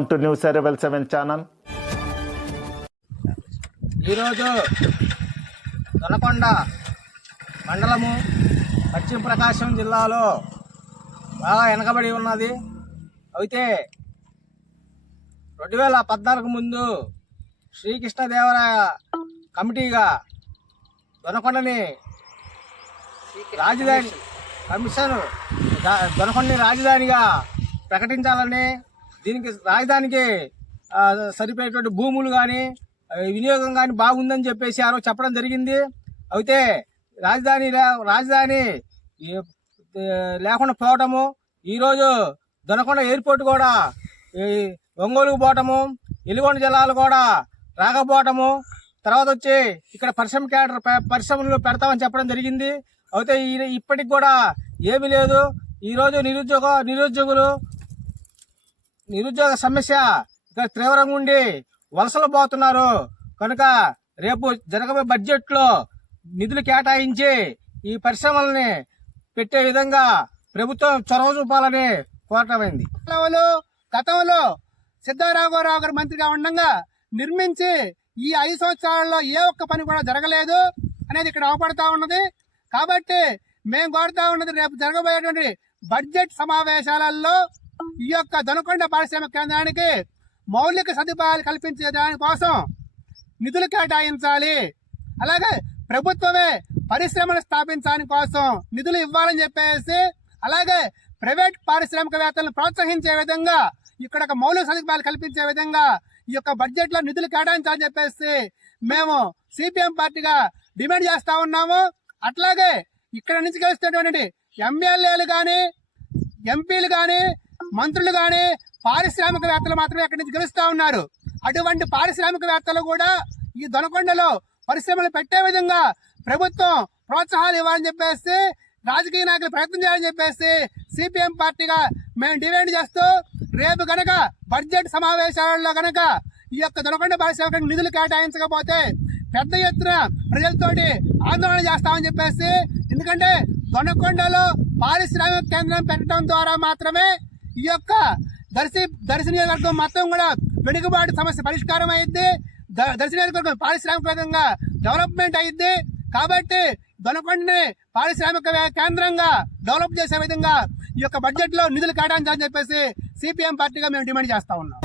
Welcome to news arrival 7 channel. ఈరోజు దొనకొండ మండలము పశ్చిమ ప్రకాశం జిల్లాలో బాగా వెనకబడి ఉన్నది. అయితే 2014 ముందు శ్రీకృష్ణదేవరాయ కమిటీగా దొనకొండని రాజధాని కమిషన్ దొనకొండని రాజధానిగా ప్రకటించాలని, దీనికి రాజధానికి సరిపోయేటువంటి భూములు కానీ వినియోగం కానీ బాగుందని చెప్పేసి ఆ రోజు చెప్పడం జరిగింది. అయితే రాజధాని లేకుండా పోవటము, ఈరోజు దొనకొండ ఎయిర్పోర్ట్ కూడా ఒంగోలుకు పోవటము, వెలిగొండ జిల్లాలు కూడా రాకపోవటము, తర్వాత వచ్చి ఇక్కడ పరిశ్రమలు పెడతామని చెప్పడం జరిగింది. అయితే ఇప్పటికి కూడా ఏమీ లేదు. ఈరోజు నిరుద్యోగ సమస్య ఇక్కడ తీవ్రంగా ఉండి వలసలు పోతున్నారు. కనుక రేపు జరగబోయే బడ్జెట్లో నిధులు కేటాయించి ఈ పరిశ్రమల్ని పెట్టే విధంగా ప్రభుత్వం చొరవ చూపాలని కోరటమైంది. గతంలో సిద్ధారాఘవరావు గారు మంత్రిగా ఉండగా నిర్మించి ఈ 5 సంవత్సరాల్లో ఏ ఒక్క పని కూడా జరగలేదు అనేది ఇక్కడ అవపడతా ఉన్నది. కాబట్టి మేము కోరుతా ఉన్నది, రేపు జరగబోయేటువంటి బడ్జెట్ సమావేశాలలో ఈ యొక్క దొనకొండ పారిశ్రామిక కేంద్రానికి మౌలిక సదుపాయాలు కల్పించే దానికోసం నిధులు కేటాయించాలి. అలాగే ప్రభుత్వమే పరిశ్రమలు స్థాపించడానికి కోసం నిధులు ఇవ్వాలని చెప్పేసి, అలాగే ప్రైవేట్ పారిశ్రామికవేత్తలను ప్రోత్సహించే విధంగా, ఇక్కడ ఒక మౌలిక సదుపాయాలు కల్పించే విధంగా ఈ యొక్క బడ్జెట్ లో నిధులు కేటాయించాలని చెప్పేసి మేము సిపిఎం పార్టీగా డిమాండ్ చేస్తా ఉన్నాము. అట్లాగే ఇక్కడ నుంచి గెలుస్తున్నటువంటి ఎమ్మెల్యేలు కానీ, ఎంపీలు కానీ, మంత్రులు కానీ పారిశ్రామికవేత్తలు మాత్రమే అక్కడి నుంచి గెలుస్తా ఉన్నారు. అటువంటి పారిశ్రామికవేత్తలు కూడా ఈ దొనకొండలో పరిశ్రమలు పెట్టే విధంగా ప్రభుత్వం ప్రోత్సాహాలు ఇవ్వాలని చెప్పేసి, రాజకీయ నాయకులు ప్రయత్నం చేయాలని చెప్పేసి సిపిఎం పార్టీగా మేము డిమాండ్ చేస్తూ, రేపు గనక బడ్జెట్ సమావేశాలలో గనక ఈ యొక్క దొనకొండ పారిశ్రామిక నిధులు కేటాయించకపోతే పెద్ద ఎత్తున ప్రజలతోటి ఆందోళన చేస్తామని చెప్పేసి, ఎందుకంటే దొనకొండలో పారిశ్రామిక కేంద్రం పెట్టడం ద్వారా మాత్రమే ఈ యొక్క దర్శి నియోజకవర్గం మొత్తం కూడా వెనుకబాటు సమస్య పరిష్కారం అయ్యిద్ది. దర్శి నియోజకవర్గం పారిశ్రామికంగా డెవలప్మెంట్ అయ్యిద్ది. కాబట్టి దొనకొండని పారిశ్రామిక కేంద్రంగా డెవలప్ చేసే విధంగా ఈ యొక్క బడ్జెట్ లో నిధులు కేటాయించాలని చెప్పేసి సిపిఎం పార్టీగా మేము డిమాండ్ చేస్తా ఉన్నాం.